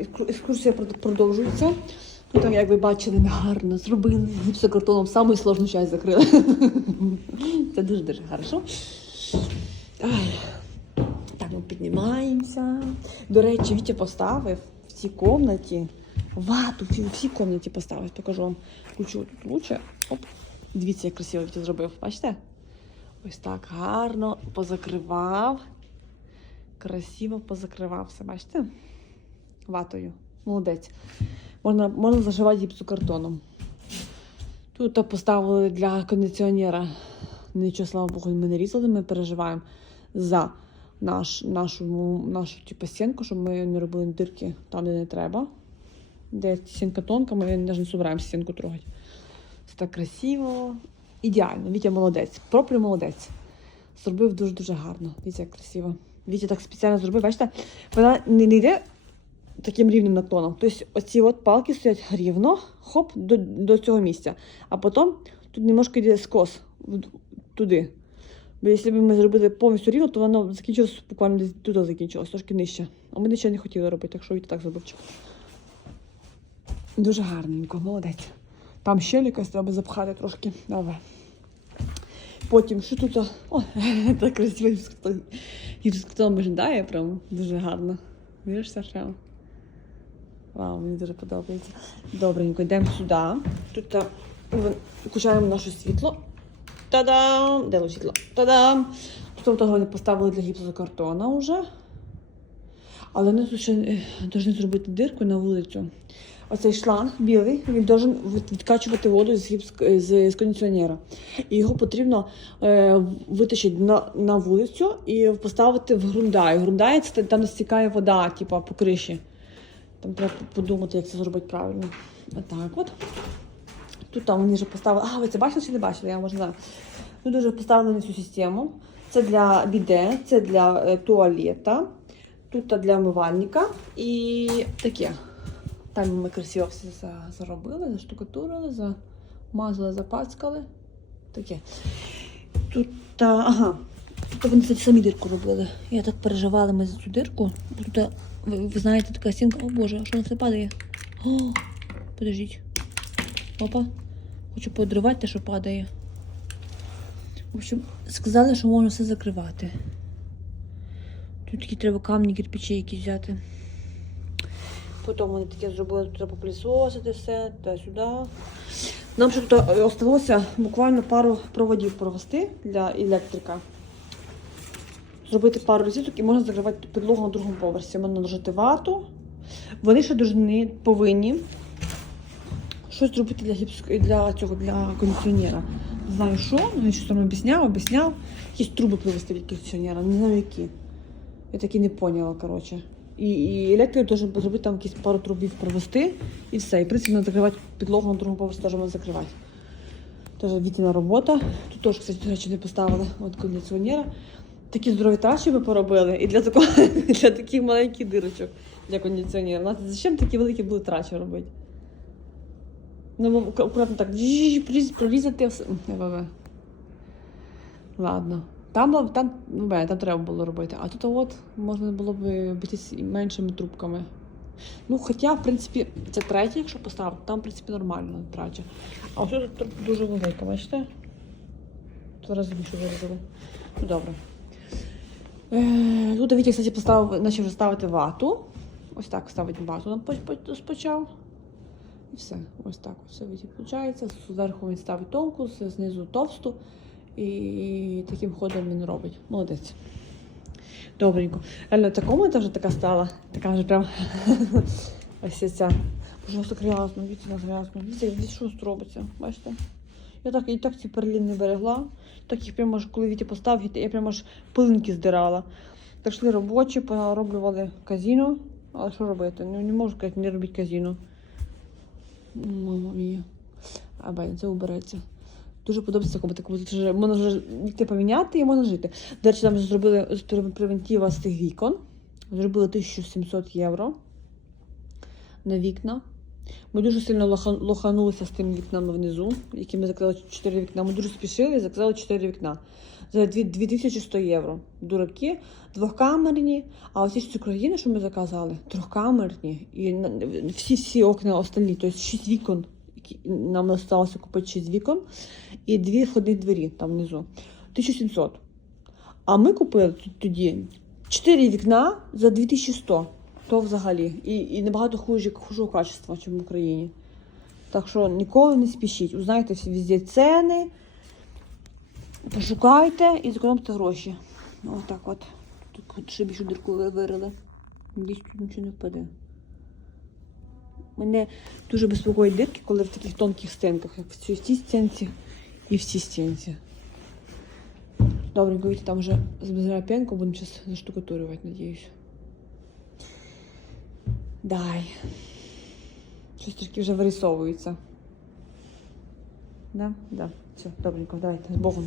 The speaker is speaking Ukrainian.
екскурс- екскурсія прод- продовжується. Тут, як ви бачили, гарно зробили. Гіпсокартоном саму сложну часть закрили. Це дуже-дуже хорошо. Так, ми піднімаємося. До речі, Вітя поставив в цій кімнаті вату, в всій кімнаті поставив. Покажу вам ключу тут лучше. Оп. Дивіться, як красиво Вітя зробив. Бачите? Ось так гарно позакривав. Красиво позакривав все, бачите? Ватою. Молодець. Можна, можна зашивати гіпсокартоном. Тут поставили для кондиціонера. Нічого, слава Богу, ми не різали, ми переживаємо за наш, нашу, нашу типу, стінку, щоб ми не робили дирки там, де не треба. Де стінка тонка, ми навіть не збираємося стінку трогати. Це так красиво. Ідеально. Вітя молодець. Проплю молодець. Зробив дуже-дуже гарно. Як красиво. Вітя так спеціально зробив. Бачите, вона не йде таким рівним наклоном. Тобто оці от палки стоять рівно, хоп, до, до цього місця. А потім тут немножко йде скос туди. Бо якщо б ми зробили повністю рівно, то воно закінчилось буквально десь туди закінчилось, трошки нижче. А ми нічого не хотіли робити, так що Вітя так зробив. Дуже гарненько, молодець. Там ще якась треба запхати трошки. Давай. Потім, що тут? О, так красиво гірськотон виглядає, прям дуже гарно. Віришся прямо? Вау, мені дуже подобається. Добренько, йдемо сюди. Тут включаємо наше світло. Та-дам! Де світло? Та-дам! Тут того не поставили для гіпсокартона вже. Але вони ще е, повинні зробити дирку на вулицю. Оцей шланг білий, він должен відкачувати воду з, гіпс, з, з кондиціонера. І його потрібно е, витащити на, на вулицю і поставити в грундай. Грундай це там стікає вода, типу, по криші. Там треба подумати, як це зробити правильно. Отак от. Тут там вони вже поставили. А, ви це бачили чи не бачили? Я може знаю. Тут вже поставили на цю систему. Це для біде, це для е, туалета, тут для умивальника і таке. Там ми красиво все заробили, заштукатурили, замазали, запацькали. Таке. Тут, ага. Тут вони кстати, самі дирку робили. Я так переживала ми за цю дирку. Тут, ви, ви знаєте, така стінка. О Боже, що на це падає? О, подождіть. Опа. Хочу подривати те, що падає. В общем, сказали, що можна все закривати. Тут такі треба камні, кирпичі якісь взяти. Потім вони таке зробили, тут треба попілісосити все, туди-сюди. Нам ще тут залишилося буквально пару проводів провести для електрика. Зробити пару розіток і можна закривати підлогу на другому поверсі. Можна наложити вату. Вони ще дуже повинні щось зробити для гіпс... для цього для кондиціонера. Не знаю що, ну, він щось там об'ясняв. Якісь труби привезти від кондиціонера, не знаю які. Я так і не поняла, коротше. І, і електрик должен зробити там якісь пару трубів провести і все. І в принципі треба закривати підлогу на другому поверсі теж можна закривати. Теж вітіна робота. Тут теж, кстати, до речі, не поставили от кондиціонера. Такі здорові траші ми поробили. І для такого для таких маленьких дирочок для кондиціонера. Знаєте, зачем такі великі були трачі робити? Ну, акуратно так прорізати все. Ладно. Там, там, ну, бе, там треба було робити. А тут от можна було б битись меншими трубками. Ну, хоча, в принципі, це третє, якщо поставити, там, в принципі, нормально траче. А ось тут дуже велика, бачите? Зараз більше вирізали. Ну, добре. Е, Тут Вітя, кстати, поставив, почав ставити вату. Ось так ставить вату спочав. І все. Ось так все виходить. Зверху він ставить тонку, знизу товсту. І таким ходом він робить. Молодець. Добренько. Реально, та комната вже така стала. Така вже прям ось ця. Просто грязно, віці на. Віці, віці, що робиться? Бачите? Я так і так ці перліни берегла. Так їх прямо аж коли Вітя поставив, я прямо аж пилинки здирала. Прийшли робочі, пороблювали казіно. Але що робити? Ну не можу сказати, не робіть казіно. Мама мія. А бай, це убереться. Дуже подобається коли вже можна вже йти поміняти і можна жити. До речі, там зробили з пре- превентива з тих вікон. Зробили 1700 євро на вікна. Ми дуже сильно лоханулися з тими вікнами внизу, які ми заказали 4 вікна. Ми дуже спішили і заказали 4 вікна. За 2100 євро. Дураки, двохкамерні. А ось з України, що ми заказали, трьохкамерні. І всі всі окна остальні, тобто 6 вікон. Нам залишилося купити 6 вікон і дві входні двері там внизу. 1700. А ми купили тоді 4 вікна за 2100. То взагалі. І, і набагато хуже, хужого качества, ніж в Україні. Так що ніколи не спішіть. Узнайте всі везде ціни, пошукайте і зекономте гроші. Отак от. Тут ще більшу дірку вирили. Надіюсь, тут нічого не впаде. Мене дуже безпокоїть дирки, коли в таких тонких стінках, як в цій стінці і в цій стінці. Добренько, видите, там вже збирає пенку, будемо зараз заштукатурювати, надіюсь. Дай. Щось тільки вже вирисовується. Да? Да. Все, добренько, давайте, з Богом.